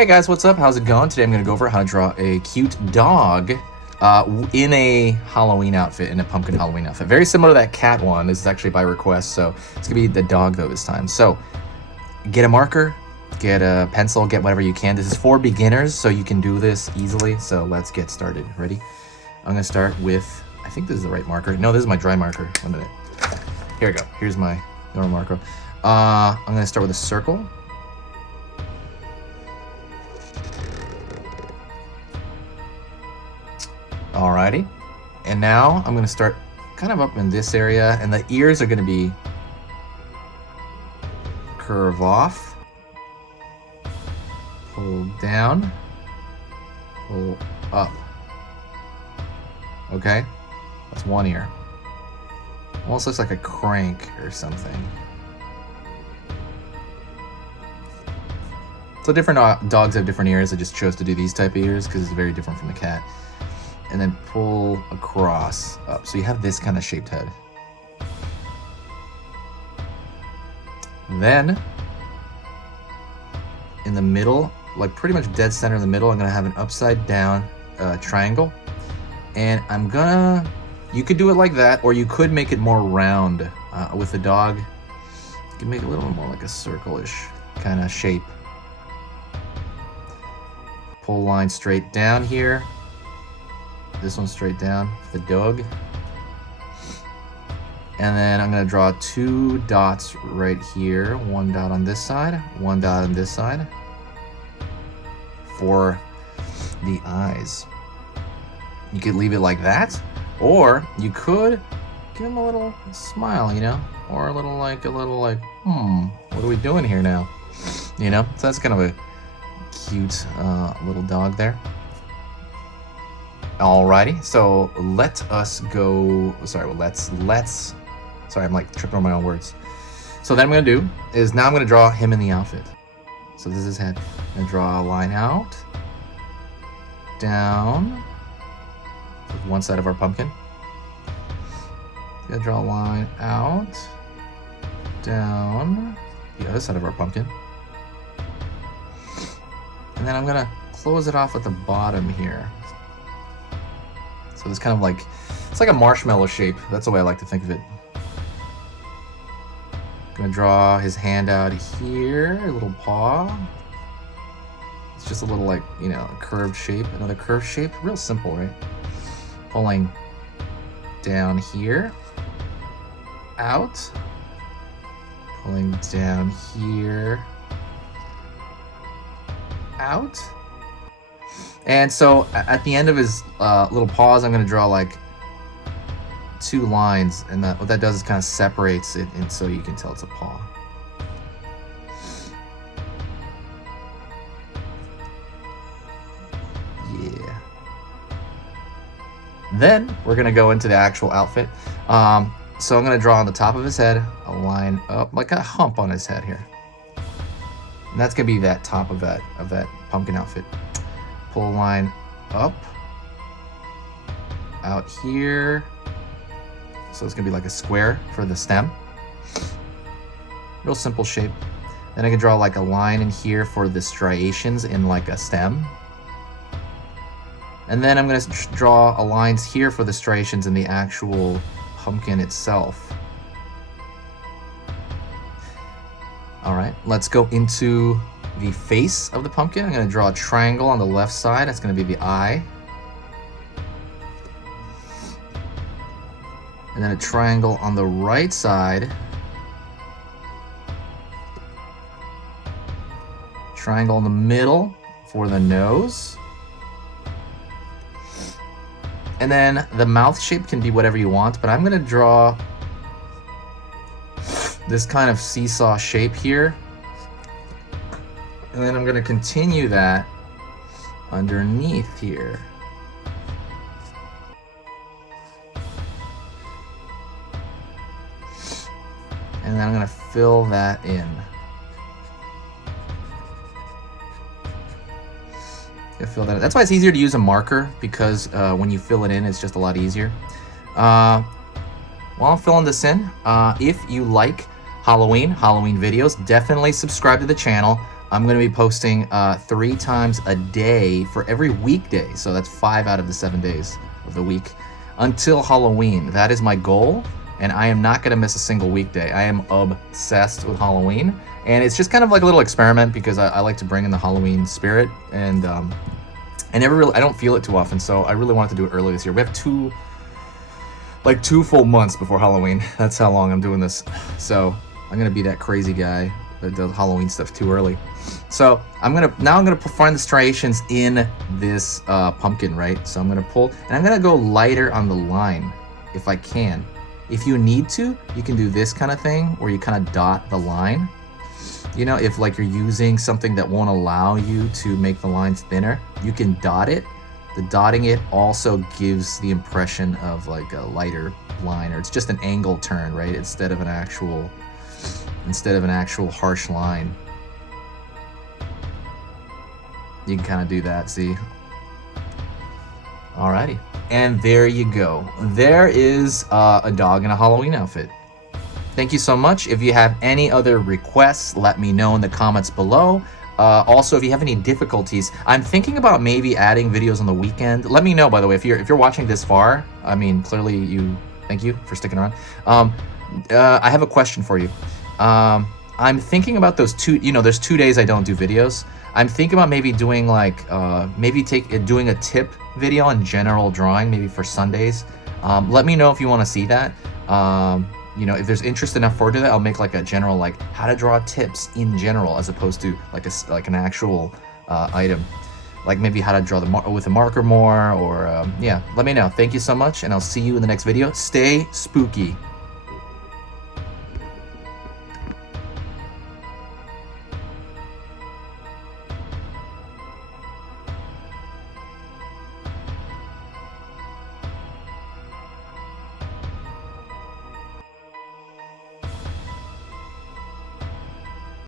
Hey guys, what's up? How's it going? Today I'm going to go over how to draw a cute dog in a Halloween outfit, in a pumpkin Halloween outfit. Very similar to that cat one. This is actually by request, so it's going to be the dog though this time. So get a marker, get a pencil, get whatever you can. This is for beginners, so you can do this easily. So let's get started. Ready? I'm going to start with, I think this is the right marker. No, this is my dry marker. 1 minute. Here we go. Here's my normal marker. I'm going to start with a circle. Alrighty, and now I'm going to start kind of up in this area, and the ears are going to be curve off, pull down, pull up. Okay, that's one ear. Almost looks like a crank or something. So different dogs have different ears. I just chose to do these type of ears because it's very different from the cat. And then pull across up. So you have this kind of shaped head. Then, in the middle, like pretty much dead center in the middle, I'm gonna have an upside down triangle. And I'm gonna, you could do it like that, or you could make it more round with the dog. You can make it a little more like a circle-ish kind of shape. Pull line straight down here. This one straight down, the dog. And then I'm gonna draw 2 dots right here. 1 dot on this side, 1 dot on this side for the eyes. You could leave it like that, or you could give him a little smile, you know, or a little like, what are we doing here now? You know, so that's kind of a cute little dog there. Alrighty, so let us go. Sorry, sorry, I'm like tripping over my own words. So then I'm gonna do is now I'm gonna draw him in the outfit. So this is his head. I'm gonna draw a line out, down, with one side of our pumpkin. Gonna draw a line out, down, the other side of our pumpkin. And then I'm gonna close it off at the bottom here. So it's kind of like, it's like a marshmallow shape. That's the way I like to think of it. Gonna draw his hand out here, a little paw. It's just a little like, you know, curved shape, another curved shape. Real simple, right? Pulling down here, out. Pulling down here, out. And so at the end of his little paws, I'm going to draw like 2 lines, and what that does is kind of separates it, and so you can tell it's a paw. Yeah. Then we're going to go into the actual outfit. So I'm going to draw on the top of his head a line up, like a hump on his head here. And that's going to be that top of that pumpkin outfit. Pull a line up, out here. So it's gonna be like a square for the stem. Real simple shape. Then I can draw like a line in here for the striations in like a stem. And then I'm gonna draw a lines here for the striations in the actual pumpkin itself. All right, let's go into the face of the pumpkin. I'm going to draw a triangle on the left side. That's going to be the eye. And then a triangle on the right side. Triangle in the middle for the nose. And then the mouth shape can be whatever you want, but I'm going to draw this kind of seesaw shape here. And then I'm going to continue that underneath here. And then I'm going to fill that in. Fill that in. That's why it's easier to use a marker, because when you fill it in, it's just a lot easier. While I'm filling this in, if you like Halloween videos, definitely subscribe to the channel. I'm going to be posting 3 times a day for every weekday. So that's 5 out of the 7 days of the week until Halloween. That is my goal, and I am not going to miss a single weekday. I am obsessed with Halloween, and it's just kind of like a little experiment because I like to bring in the Halloween spirit, and I don't feel it too often, so I really wanted to do it early this year. We have 2 full months before Halloween. That's how long I'm doing this. So I'm gonna be that crazy guy that does Halloween stuff too early. So I'm gonna find the striations in this pumpkin, right? So I'm gonna pull, and I'm gonna go lighter on the line if I can. If you need to, you can do this kind of thing where you kind of dot the line. You know, if like you're using something that won't allow you to make the lines thinner, you can dot it. The dotting it also gives the impression of like a lighter line, or it's just an angle turn, right? Instead of an actual harsh line. You can kind of do that, see? Alrighty. And there you go. There is a dog in a Halloween outfit. Thank you so much. If you have any other requests, let me know in the comments below. Also, if you have any difficulties, I'm thinking about maybe adding videos on the weekend. Let me know, by the way, if you're watching this far. I mean, clearly thank you for sticking around. I have a question for you. I'm thinking about those there's 2 days I don't do videos. I'm thinking about maybe doing like, doing a tip video on general drawing, maybe for Sundays. Let me know if you want to see that. If there's interest enough for that, I'll make like a general, like how to draw tips in general, as opposed to like an actual item, like maybe how to draw with a marker more, or yeah, let me know. Thank you so much, and I'll see you in the next video. Stay spooky.